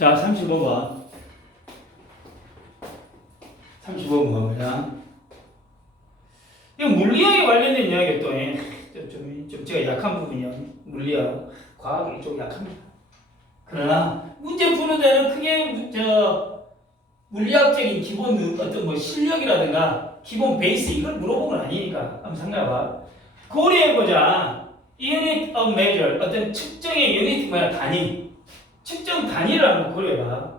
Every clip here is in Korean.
자, 35번. 35번 뭐냐? 이거 물리학에 관련된 이야기가 또, 좀 제가 약한 부분이요. 물리학, 과학이 좀 약합니다. 그러나, 문제 푸는 데는 크게, 물리학적인 기본 어떤 뭐 실력이라든가, 기본 베이스, 이걸 물어본 건 아니니까. 한번 생각해봐. 고려해보자. Unit of measure, 어떤 측정의 유닛, 단위. 측정 단위를 한번 고려해봐.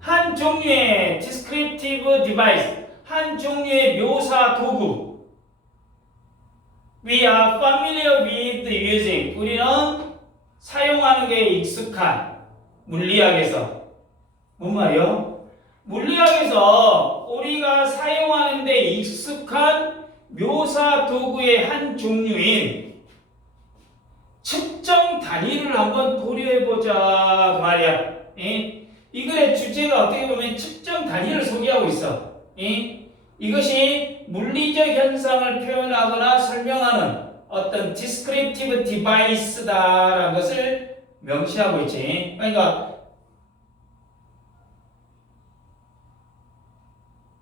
한 종류의 descriptive device, 한 종류의 묘사 도구. We are familiar with using. 우리는 사용하는 게 익숙한 물리학에서. 뭔 말이요? 물리학에서 우리가 사용하는 데 익숙한 묘사 도구의 한 종류인 측정 단위를 한번 고려해보자 그 말이야. 이 글의 주제가 어떻게 보면 측정 단위를 소개하고 있어. 이것이 물리적 현상을 표현하거나 설명하는 어떤 descriptive device다라는 것을 명시하고 있지. 그러니까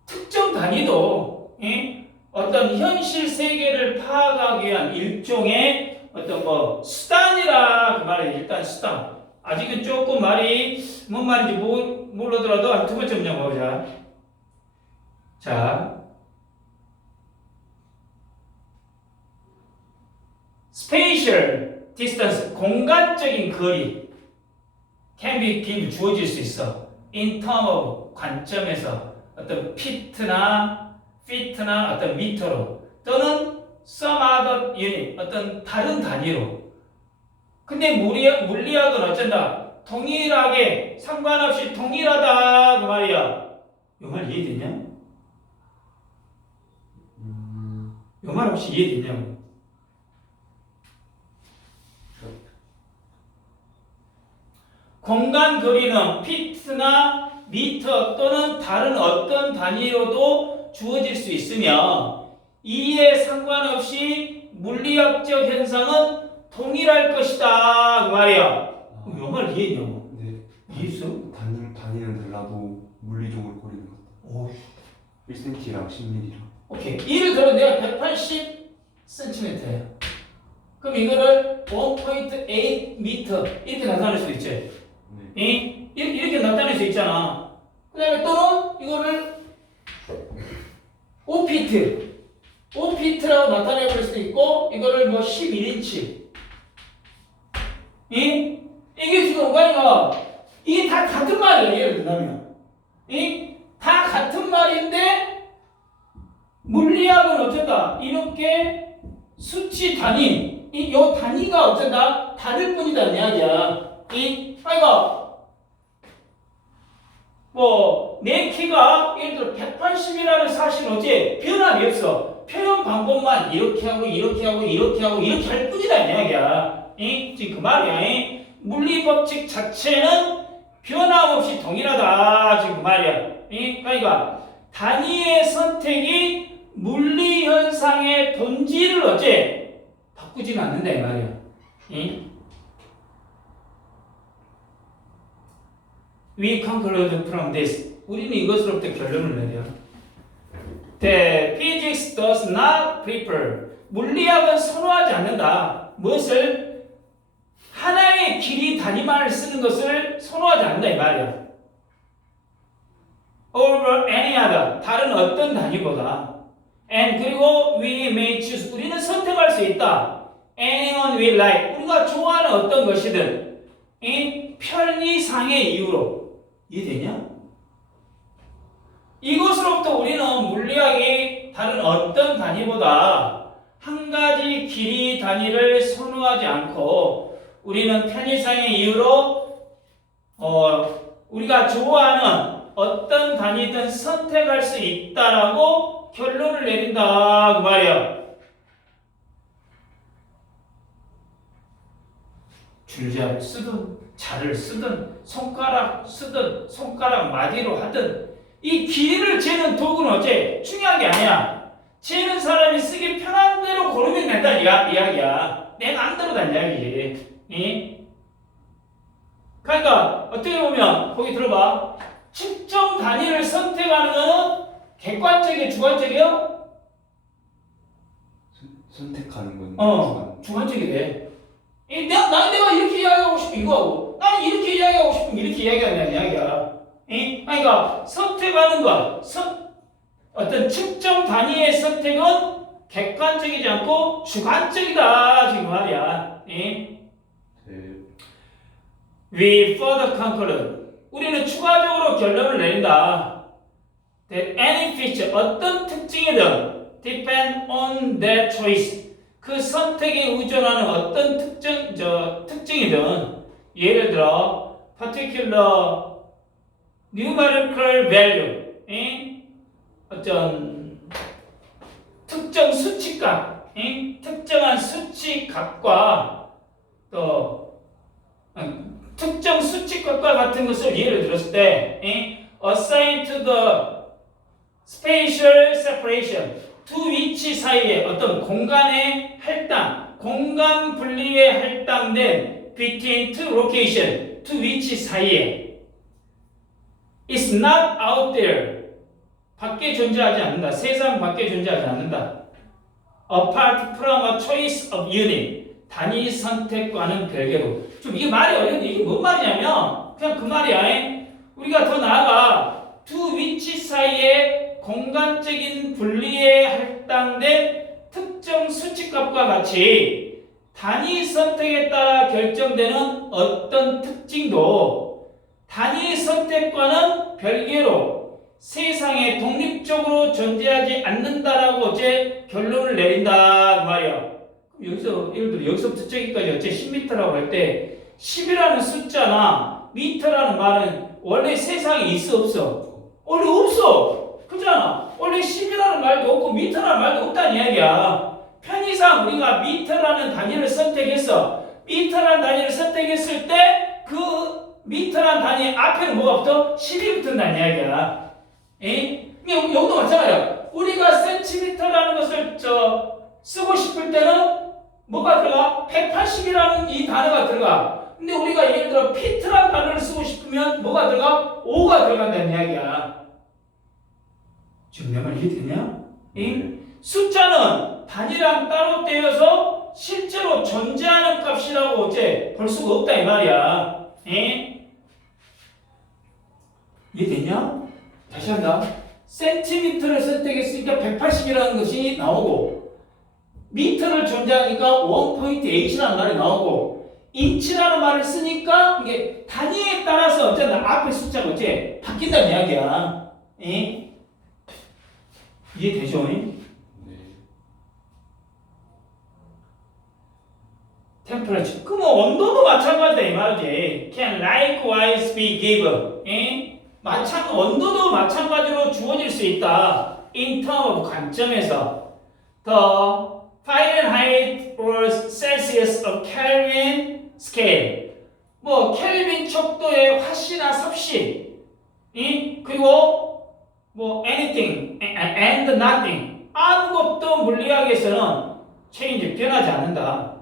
특정 단위도 어떤 현실 세계를 파악하기 위한 일종의 어떤 뭐 수단이라 그 말이에요. 일단 수단. 아직은 조금 말이 뭔 말인지 모르더라도 한 두 번째 문제 보자. 자, spatial distance, 공간적인 거리 can be given, 주어질 수 있어. in term of, 관점에서 어떤 fit나 어떤 미터로 또는 some other unit, 어떤 다른 단위로. 근데 물리학은 어쩐다? 동일하게, 상관없이 동일하다 그 말이야. 이 말 이해되냐? 이 말 혹시 이해되냐고? 공간 거리는 피트나 미터 또는 다른 어떤 단위로도 주어질 수 있으며 이에 상관없이 물리학적 현상은 동일할 것이다 그 말이야. 이 말 이해했냐고? 네. 이해했어? 단위는 달라도 물리적으로 거리는 같다. 오. 1cm랑 10mm랑. 오케이. 예를 들어 내가 180cm야. 그럼 이거를 1.8m 이렇게 나타낼 수 있지. 네. 이렇게 나타낼 수 있잖아. 그 다음에 또는 이거를 5피트라고 나타내볼 수도 있고 이거를 뭐 11인치. 이게 지금 뭐가 이게 다 같은 말이야. 예를 들면 다 같은 말인데 물리학은 어쩐다? 이렇게 수치 단위, 요 단위가 어쩐다? 다를 뿐이다 이야기야. 그러니까 뭐 내 키가 예를 들어 180이라는 사실은 어째 변함이 없어. 표현 방법만 이렇게 하고 이렇게 하고 이렇게 하고 이렇게 할 뿐이다 이야기야. 지금 그 말이야. 물리 법칙 자체는 변함없이 동일하다 지금 그 말이야. 그러니까 단위의 선택이 물리 현상의 본질을 어째 바꾸지는 않는다 이 말이야. We conclude from this. 우리는 이것으로부터 결론을 내려. The physics does not prefer. 물리학은 선호하지 않는다. 무엇을? 하나의 길이 단위만을 쓰는 것을 선호하지 않는다 이 말이야. Over any other. 다른 어떤 단위보다. And 그리고 we may choose. 우리는 선택할 수 있다. Anyone we like. 우리가 좋아하는 어떤 것이든 이 편의상의 이유로. 이해되냐? 이것으로부터 우리는 물리학이 다른 어떤 단위보다 한 가지 길이 단위를 선호하지 않고 우리는 편의상의 이유로 우리가 좋아하는 어떤 단위든 선택할 수 있다라고 결론을 내린다 그 말이야. 줄자를 쓰든 자를 쓰든 손가락 쓰든 손가락 마디로 하든 이 길이를 재는 도구는 어째 중요한 게 아니야. 재는 사람이 쓰기 편한 대로 고르면 된다 이야기야. 내 마음대로다 이야기지. 그러니까 어떻게 보면 거기 들어봐. 측정 단위를 선택하는 거는 객관적이야, 주관적이야? 선택하는 건 주관적이 돼. 내가 이렇게 이야기하고 싶으면 이거하고, 나는 이렇게 이야기하고 싶으면 이렇게 이야기하는 이야기야. 그러니까 선택하는 것, 어떤 측정 단위의 선택은 객관적이지 않고 주관적이다 지금 말이야. We further conclude. 우리는 추가적으로 결론을 내린다. That any feature, 어떤 특징이든 depend on that choice. 그 선택에 의존하는 어떤 특징이든 예를 들어 particular numerical value, 어떤 특정 수치값, 특정한 수치값과 또 특정 수치값과 같은 것을 예를 들었을 때 assign to the spatial separation, 두 위치 사이에 어떤 공간의 할당, 공간 분리에 할당된 between two location, 두 위치 사이에 is not out there, 밖에 존재하지 않는다. 세상 밖에 존재하지 않는다. apart from a choice of unit, 단위 선택과는 별개로. 좀 이게 말이 어려운데 이게 뭔 말이냐면 그냥 그 말이야. 우리가 더 나아가 두 위치 사이에 공간적인 분리에 할당된 특정 수치값과 같이 단위 선택에 따라 결정되는 어떤 특징도 단위 선택과는 별개로 세상에 독립적으로 존재하지 않는다라고 어째 결론을 내린다 그 말이야. 여기서 예를 들어 여기서부터 저기까지 어째 10m라고 할 때 10이라는 숫자나 미터라는 말은 원래 세상에 있어 없어? 원래 없어. 그잖아. 원래 10이라는 말도 없고 미터라는 말도 없다는 이야기야. 편의상 우리가 미터라는 단위를 선택했어. 미터라는 단위를 선택했을 때 그 미터라는 단위 앞에는 뭐가 붙어? 10이 붙는다는 이야기야. 여기도 마찬가지야. 우리가 센티미터라는 것을 쓰고 싶을 때는 뭐가 들어가? 180이라는 이 단어가 들어가. 근데 우리가 예를 들어 피트라는 단어를 쓰고 싶으면 뭐가 들어가? 5가 들어간다는 이야기야. 지금 내 말 이해되냐? 숫자는 단위랑 따로 떼어서 실제로 존재하는 값이라고 어째 볼 수가 없다 이 말이야. 이해되냐? 다시 한다. 센티미터를 선택했으니까 180이라는 것이 나오고 미터를 존재하니까 1.8이라는 말이 나오고 인치라는 말을 쓰니까 이게 단위에 따라서 어쨌든 앞에 숫자가 어째 바뀐다는 이야기야. 이해되죠? 템퍼레처. 그럼 온도도 마찬가지다 이 말이지. Can likewise be given. 온도도 마찬가지로 주어질 수 있다. In terms of 관점에서 the Fahrenheit or Celsius of Kelvin scale. 뭐 켈빈 척도의 화씨나 섭씨. 그리고 뭐 anything and nothing. 아무것도 물리학에서는 change 변하지 않는다.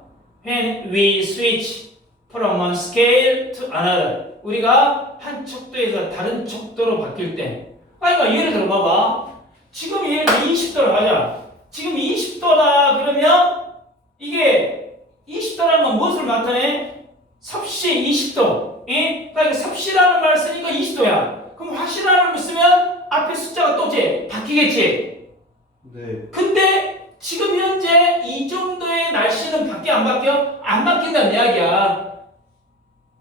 When we switch from one scale to another, 우리가 한 척도에서 다른 척도로 바뀔 때, 그러니까 예를 들어 봐봐. 지금 예를 들어 20도를 하자. 지금 20도다 그러면 이게 20도라는 건 무엇을 나타내? 섭씨 20도. 그러니까 섭씨라는 말을 쓰니까 20도야. 그럼 화씨라는 걸 쓰면 앞에 숫자가 또 이제 바뀌겠지. 네. 근데 지금 현재 이 정도의 날씨는 바뀌어 안 바뀌어? 안 바뀐다는 이야기야.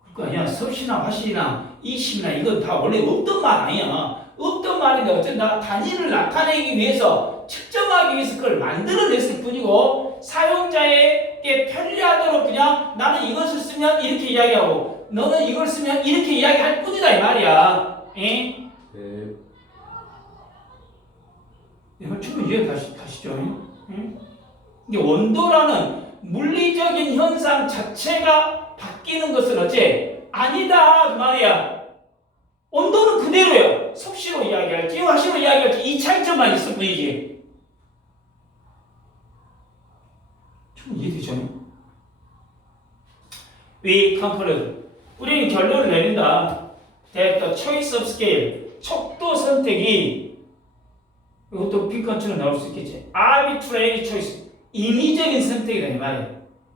그거 아니야. 섭씨나 화씨나 이심이나 이건 다 원래 없던 말 아니야. 없던 말인데 어쨌든 단위를 나타내기 위해서 측정하기 위해서 그걸 만들어냈을 뿐이고 사용자에게 편리하도록 그냥 나는 이것을 쓰면 이렇게 이야기하고 너는 이걸 쓰면 이렇게 이야기할 뿐이다 이 말이야. 네. 이거 충분히 이해 가시죠? 이게 온도라는 물리적인 현상 자체가 바뀌는 것은 어째 아니다 그 말이야. 온도는 그대로예요. 섭씨로 이야기할지 화씨로 이야기할지 이 차이점만 있을 뿐이지. 좀 이해되죠? We conclude. 우리는 결론을 내린다. That the choice of scale, 척도 선택이, 이것도 빈칸처럼 나올 수 있겠지. Arbitrary choice, 임의적인 선택이다 이 말이야.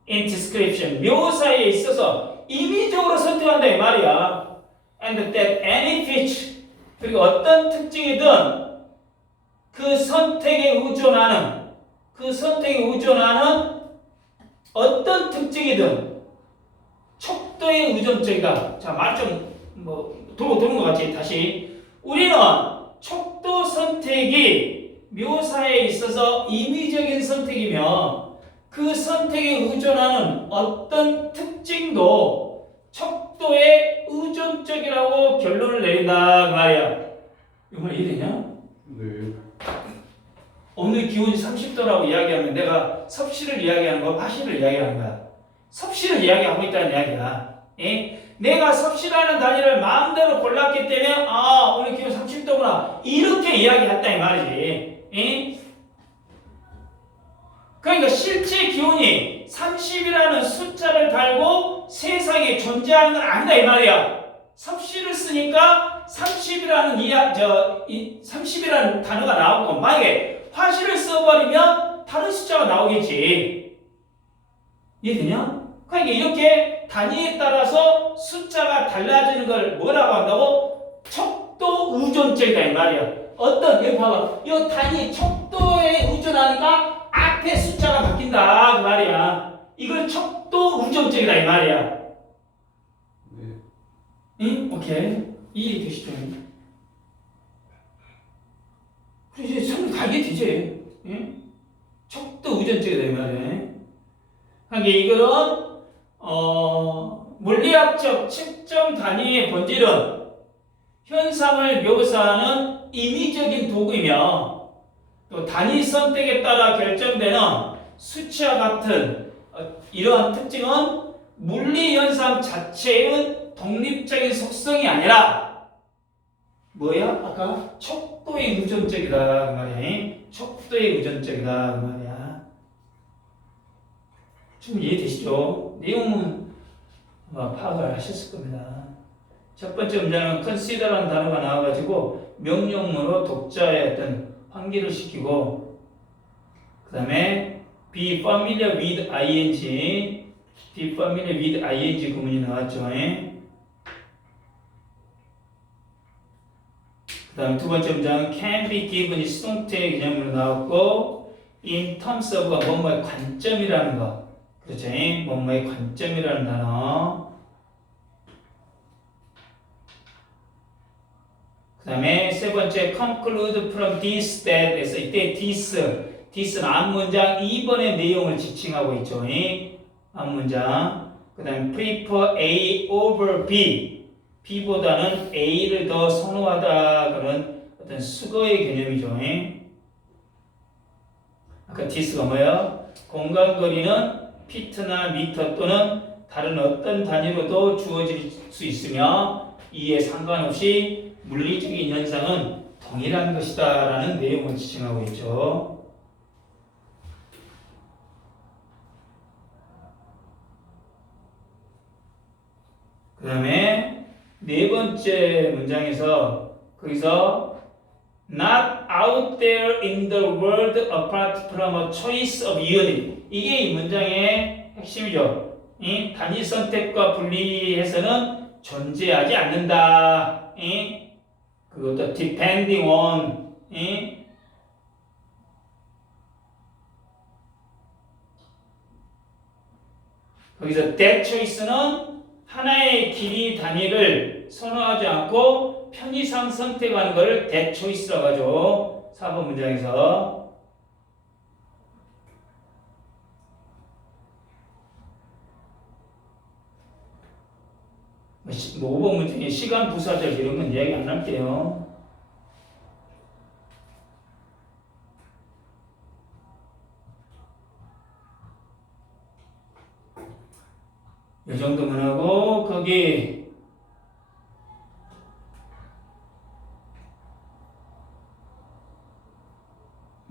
In description, 묘사에 있어서 임의적으로 선택한다 이 말이야. And that any feature, 그리고 어떤 특징이든 그 선택에 의존하는 어떤 특징이든 척도에 의존적이다. 자, 말 좀 돌고 도는 것 같지? 다시. 우리는 척도 선택이 묘사에 있어서 임의적인 선택이며 그 선택에 의존하는 어떤 특징도 척도에 의존적이라고 결론을 내린다 그 말이야. 이 말 이해되냐? 네. 오늘 기온이 30도라고 이야기하면 내가 섭씨를 이야기하는 거, 화씨를 이야기하는 거야. 섭씨를 이야기하고 있다는 이야기야. 예? 내가 섭씨라는 단위를 마음대로 골랐기 때문에 오늘 기온 30도구나 이렇게 이야기했다 이 말이지. 예? 그러니까 실제 기온이 30이라는 숫자를 달고 세상에 존재하는 건 아니다 이 말이야. 섭씨를 쓰니까 30이라는 단어가 나오고 만약에 화씨를 써버리면 다른 숫자가 나오겠지. 이해되냐? 그러니까 이렇게 단위에 따라서 숫자가 달라지는 걸 뭐라고 한다고? 척도 의존적이다 이 말이야. 여기 봐봐. 이 단위 척도에 의존하니까 앞에 숫자가 바뀐다 그 말이야. 이걸 척도 의존적이다 이 말이야. 네. 응? 오케이. 이해되시죠? 이제 손 가게 되지. 응? 척도 의존적이다 이 말이야. 그러니까 이거는 물리학적 측정 단위의 본질은 현상을 묘사하는 임의적인 도구이며 또 단위 선택에 따라 결정되는 수치와 같은 이러한 특징은 물리 현상 자체의 독립적인 속성이 아니라 뭐야? 아까 척도에 의존적이다 그 말이야. 척도에 의존적이다 그 말이야. 지금 이해되시죠? 내용은 파악을 하셨을 겁니다. 첫 번째 문장은 consider라는 단어가 나와가지고 명령문으로 독자의 어떤 환기를 시키고 그 다음에 be familiar with ing 구문이 나왔죠. 그 다음 두 번째 문장은 can be given이 수동태 개념으로 나왔고 in terms of가 뭐뭐의 관점이라는 거 그렇죠. 뭐뭐의 관점이라는 단어 그 다음에 세 번째 conclude from this that 에서 이때 this는 앞문장 2번의 내용을 지칭하고 있죠. 앞문장 그 다음에 prefer A over B B보다는 A를 더 선호하다 그런 어떤 수거의 개념이죠. 아까 this가 뭐예요? 공간거리는 피트나 미터 또는 다른 어떤 단위로도 주어질 수 있으며 이에 상관없이 물리적인 현상은 동일한 것이다 라는 내용을 지칭하고 있죠. 그 다음에 네 번째 문장에서 거기서 not out there in the world apart from a choice of unit 이게 이 문장의 핵심이죠. 이 단위 선택과 분리해서는 존재하지 않는다. 그것도 depending on 거기서 that choice는 하나의 길이 단위를 선호하지 않고 편의상 선택하는 것을 that choice라고 하죠. 4번 문장에서 뭐 5번 문장에 시간 부사절 이런 건 이야기 안 할게요. 이 정도만 하고 거기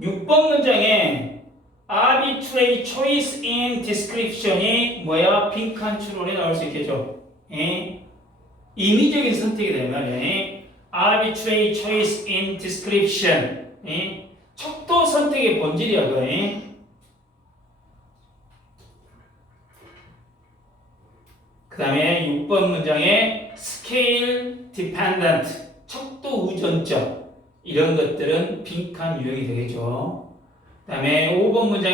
(6번) 문장에 arbitrary choice in description이 뭐야? 빈칸 추론에 나올 수 있겠죠. 임의적인 선택이 되면 arbitrary choice in description 척도 선택의 본질이야 그거. 그 다음에 6번 문장에 scale dependent 척도 의존적 이런 것들은 빈칸 유형이 되겠죠. 그 다음에 5번 문장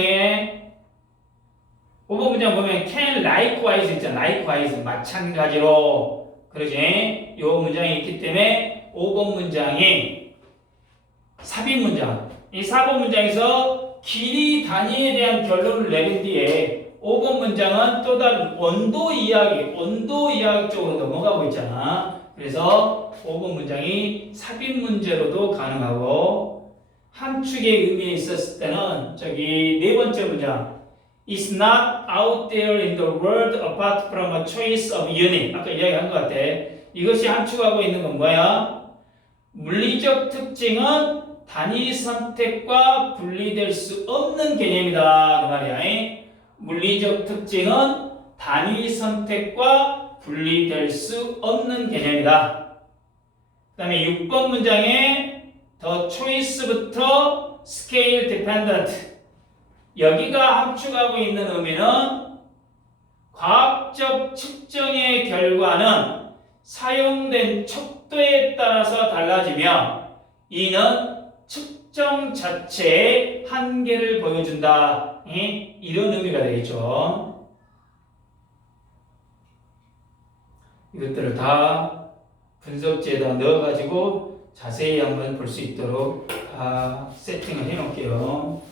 보면 can likewise 있잖아. likewise 마찬가지로 그러지. 요 문장이 있기 때문에 5번 문장이 삽입 문장. 이 4번 문장에서 길이 단위에 대한 결론을 내린 뒤에 5번 문장은 또 다른 온도 이야기 쪽으로 넘어가고 있잖아. 그래서 5번 문장이 삽입 문제로도 가능하고 함축의 의미에 있었을 때는 저기 네 번째 문장 is not out there in the world apart from a choice of unit. 아까 이야기한 것 같아. 이것이 함축하고 있는 건 뭐야? 물리적 특징은 단위 선택과 분리될 수 없는 개념이다. 그 말이야. 물리적 특징은 단위 선택과 분리될 수 없는 개념이다. 그 다음에 6번 문장에 the choice부터 scale dependent 여기가 함축하고 있는 의미는 과학적 측정의 결과는 사용된 척도에 따라서 달라지며 이는 측정 자체의 한계를 보여준다. 이런 의미가 되겠죠. 이것들을 다 분석지에다 넣어가지고 자세히 한번 볼 수 있도록 다 세팅을 해 놓을게요.